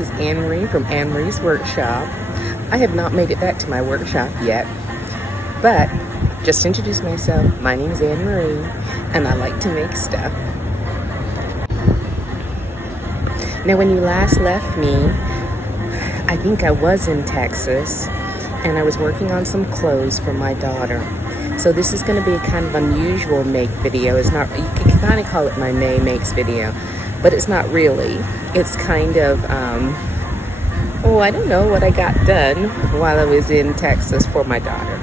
this is Anmaree from Anmaree's Workshop. I have not made it back to my workshop yet, but just to introduce myself, my name is Anmaree, and I like to make stuff. Now, when you last left me, I think I was in Texas, and I was working on some clothes for my daughter. So this is going to be a kind of unusual make video. It's not, you can kind of call it my May Makes video, but it's not really. It's kind of, I don't know what I got done while I was in Texas for my daughter.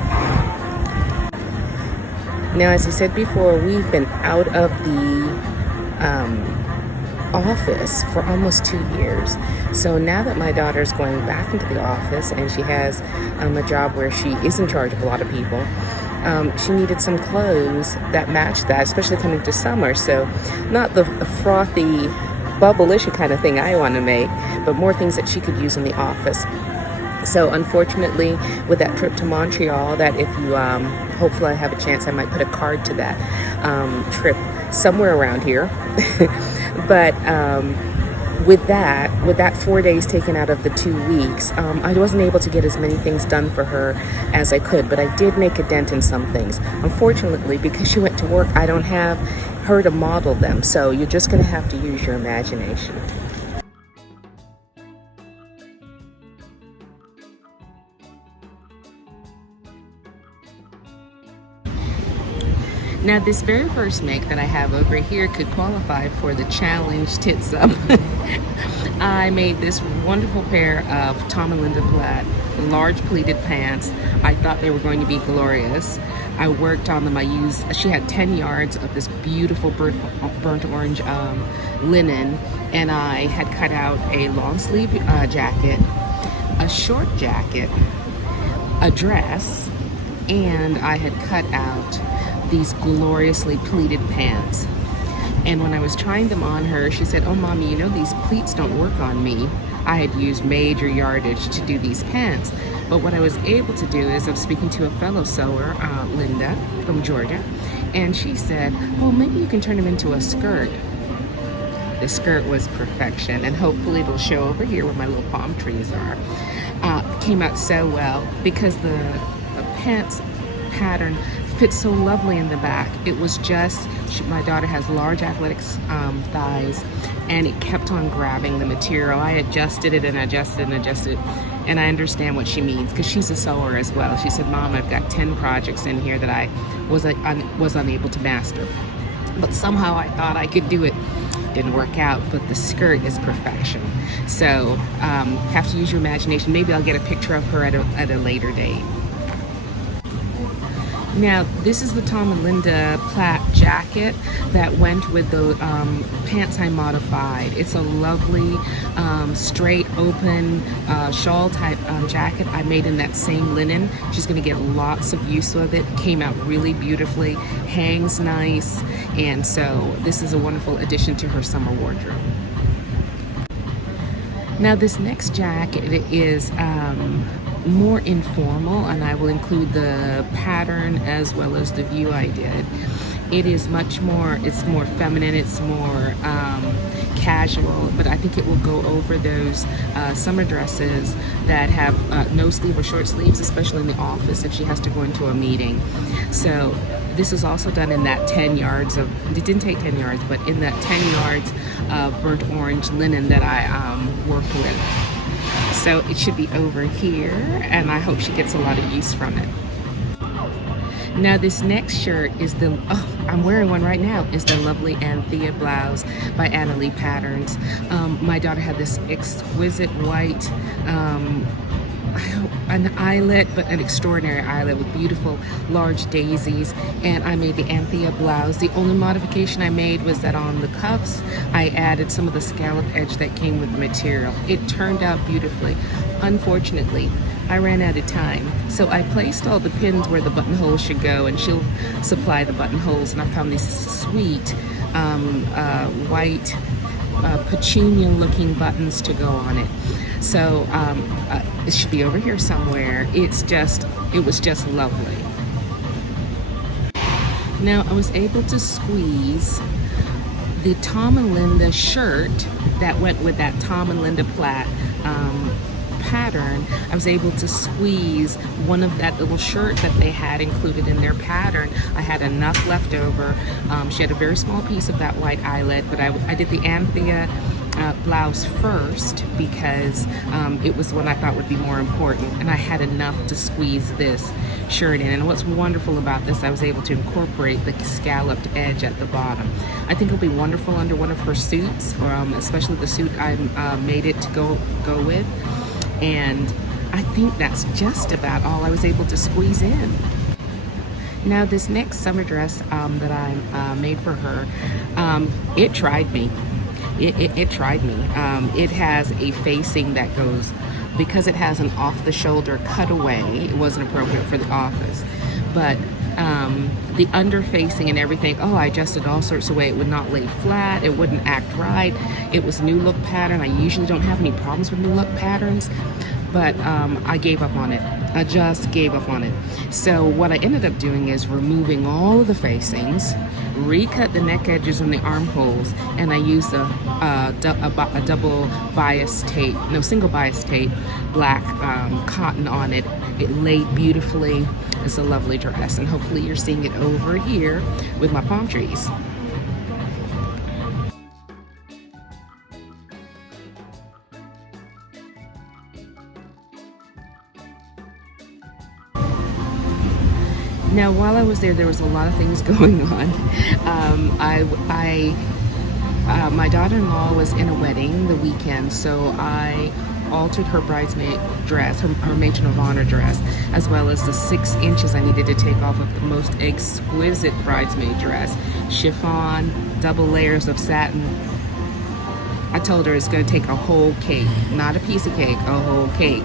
Now, as I said before, we've been out of the office for almost 2 years. So now that my daughter's going back into the office and she has a job where she is in charge of a lot of people, she needed some clothes that matched that, especially coming to summer. So not the frothy, bubble-ish kind of thing I want to make, but more things that she could use in the office. So unfortunately, with that trip to Montreal, that if you, hopefully I have a chance, I might put a card to that trip somewhere around here. But with that 4 days taken out of the 2 weeks, I wasn't able to get as many things done for her as I could, but I did make a dent in some things. Unfortunately, because she went to work, I don't have her to model them, so you're just going to have to use your imagination. Now, this very first make that I have over here could qualify for the challenge tits up. I made this wonderful pair of Tom and Linda Platt large pleated pants. I thought they were going to be glorious. I worked on them. She had 10 yards of this beautiful burnt orange linen, and I had cut out a long sleeve jacket, a short jacket, a dress, and I had cut out these gloriously pleated pants. And when I was trying them on her, she said, "Oh, Mommy, you know these pleats don't work on me." I had used major yardage to do these pants. But what I was able to do is, I'm speaking to a fellow sewer, Linda from Georgia, and she said, "Oh, maybe you can turn them into a skirt." The skirt was perfection, and hopefully it'll show over here where my little palm trees are. Came out so well because the pants pattern fits so lovely in the back. It was just, my daughter has large athletic thighs, and it kept on grabbing the material. I adjusted it and adjusted and adjusted, and I understand what she means because she's a sewer as well. She said, "Mom, I've got 10 projects in here that I was unable to master, but somehow I thought I could do it." Didn't work out, but the skirt is perfection. So have to use your imagination. Maybe I'll get a picture of her at a later date. Now, this is the Tom and Linda Platt jacket that went with the pants I modified. It's a lovely, straight, open, shawl type jacket I made in that same linen. She's gonna get lots of use with it. Came out really beautifully, hangs nice, and so this is a wonderful addition to her summer wardrobe. Now, this next jacket is more informal, and I will include the pattern as well as the view I did. It is it's more feminine, it's more casual, but I think it will go over those summer dresses that have no sleeve or short sleeves, especially in the office if she has to go into a meeting. So this is also done in that 10 yards of, it didn't take 10 yards, but in that 10 yards of burnt orange linen that I worked with. So it should be over here, and I hope she gets a lot of use from it. Now, this next shirt is I'm wearing one right now, is the lovely Anthea Blouse by Annalee Patterns. My daughter had this exquisite white, an eyelet, but an extraordinary eyelet with beautiful large daisies, and I made the Amphia Blouse. The only modification I made was that on the cuffs I added some of the scallop edge that came with the material. It turned out beautifully. Unfortunately, I ran out of time, so I placed all the pins where the buttonholes should go, and she'll supply the buttonholes, and I found these sweet white petunia looking buttons to go on it. So it should be over here somewhere. It was just lovely. Now, I was able to squeeze the Tom and Linda shirt that went with that Tom and Linda Platt pattern, I was able to squeeze one of that little shirt that they had included in their pattern. I had enough left over. She had a very small piece of that white eyelet, but I did the Anthea blouse first because it was the one I thought would be more important, and I had enough to squeeze this shirt in. And what's wonderful about this, I was able to incorporate the scalloped edge at the bottom. I think it'll be wonderful under one of her suits, or especially the suit I made it to go with. And I think that's just about all I was able to squeeze in. Now this next summer dress that I made for her, it tried me. It tried me. It has a facing that goes, because it has an off-the-shoulder cutaway, it wasn't appropriate for the office. But the under facing and everything, I adjusted all sorts of ways. It would not lay flat, it wouldn't act right. It was new look pattern. I usually don't have any problems with new look patterns, but I gave up on it. I just gave up on it. So what I ended up doing is removing all of the facings, recut the neck edges and the armholes, and I used a double bias tape, no, single bias tape, black cotton on it. It laid beautifully. It's a lovely dress, and hopefully you're seeing it over here with my palm trees. Now, while I was there was a lot of things going on. My daughter-in-law was in a wedding the weekend, so I altered her bridesmaid dress, her matron of honor dress, as well as the 6 inches I needed to take off of the most exquisite bridesmaid dress. Chiffon, double layers of satin. I told her it's going to take a whole cake, not a piece of cake, a whole cake.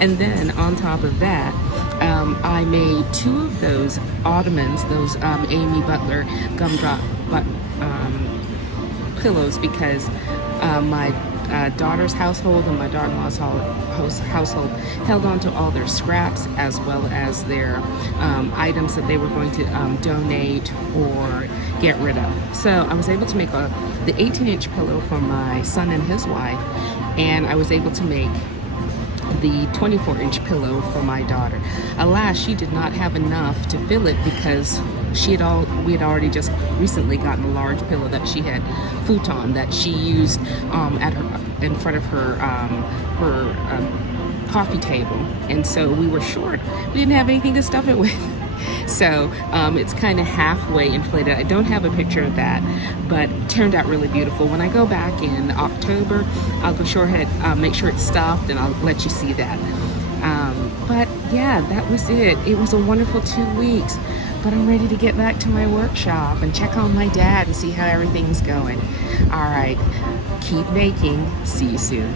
And then on top of that, I made 2 of those ottomans, those Amy Butler gumdrop pillows, because my daughter's household and my daughter-in-law's household held on to all their scraps as well as their items that they were going to donate or get rid of. So I was able to make the 18-inch pillow for my son and his wife, and I was able to make the 24-inch pillow for my daughter. Alas, she did not have enough to fill it because we had already just recently gotten a large pillow that she had futon that she used in front of her coffee table, and so we were short. We didn't have anything to stuff it with. So it's kind of halfway inflated. I don't have a picture of that, but it turned out really beautiful. When I go back in October, I'll go ahead, make sure it's stuffed, and I'll let you see that. But yeah, that was it. It was a wonderful 2 weeks, but I'm ready to get back to my workshop and check on my dad and see how everything's going. All right, keep making. See you soon.